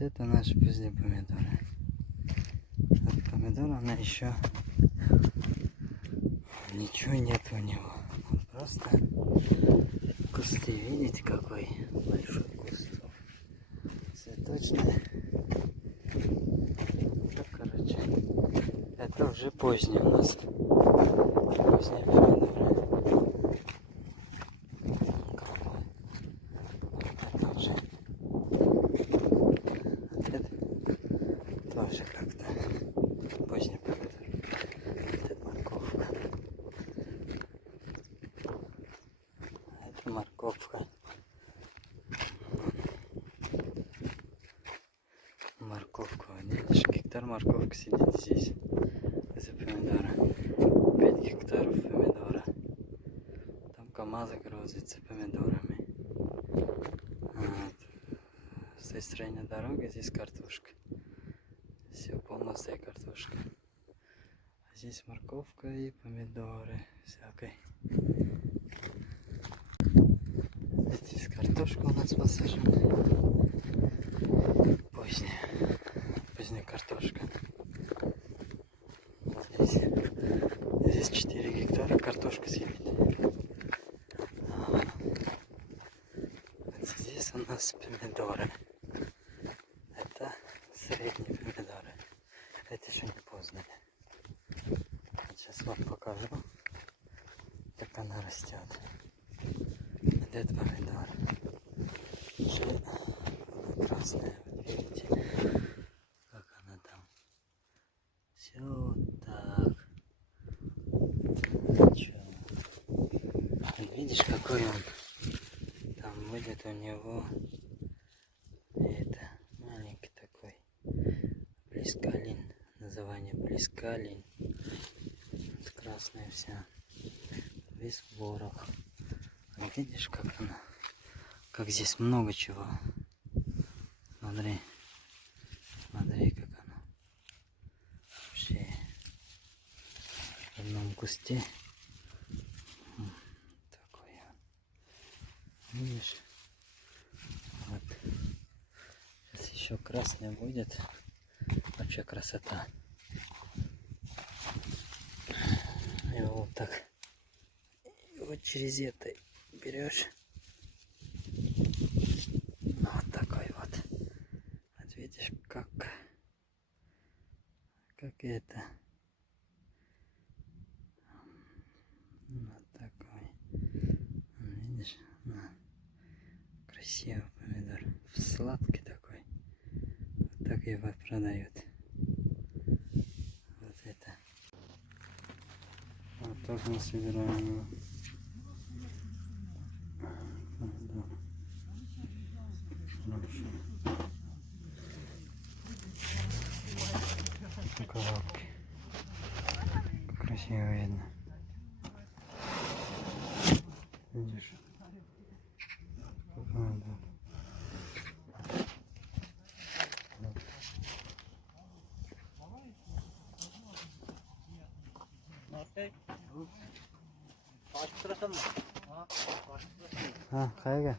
Вот это наши поздние помидоры. От помидора она еще ничего нет у него. Он просто кусты. Видите, какой большой куст. Цветочный. Так, короче. Это уже поздний у нас. Поздние помидоры. Это уже. Это тоже как-то поздний помидор. Это морковка. Это морковка. Морковку. Видишь, гектар морковки сидит здесь. Из-за помидора. 5 гектаров помидора. Там КамАЗы грузятся помидорами. Вот. С той стороны дороги здесь картошка. Все полностью картошка. А здесь морковка и помидоры всякой. Здесь картошка у нас посажена. Поздняя картошка. Здесь 4 гектара картошка сидит. Вот здесь у нас помидоры. Это средние помидоры. Это еще не поздно. Сейчас вам покажу, как она растет. Вот это помидор. Уже она красная. Вот видите, как она там. Все так. Видишь, какой он? Там будет у него это маленький такой блискалин. Название блискалин. Вот красная вся. Весь ворох. А видишь, как она? Как здесь много чего. Смотри. Смотри, как она. Вообще. В одном кусте. Такой. Видишь? Вот. Сейчас еще красная будет. Вообще красота. И вот так. И вот через это берешь. Вот такой вот. Вот видишь, как это. Вот такой. Видишь? На. Красивый помидор. Сладкий такой. Вот так его продают. Вот это. Вот так мы собираем его. Хорошо. Это коробки. Красиво видно. Видишь? Да. Ha, kayga.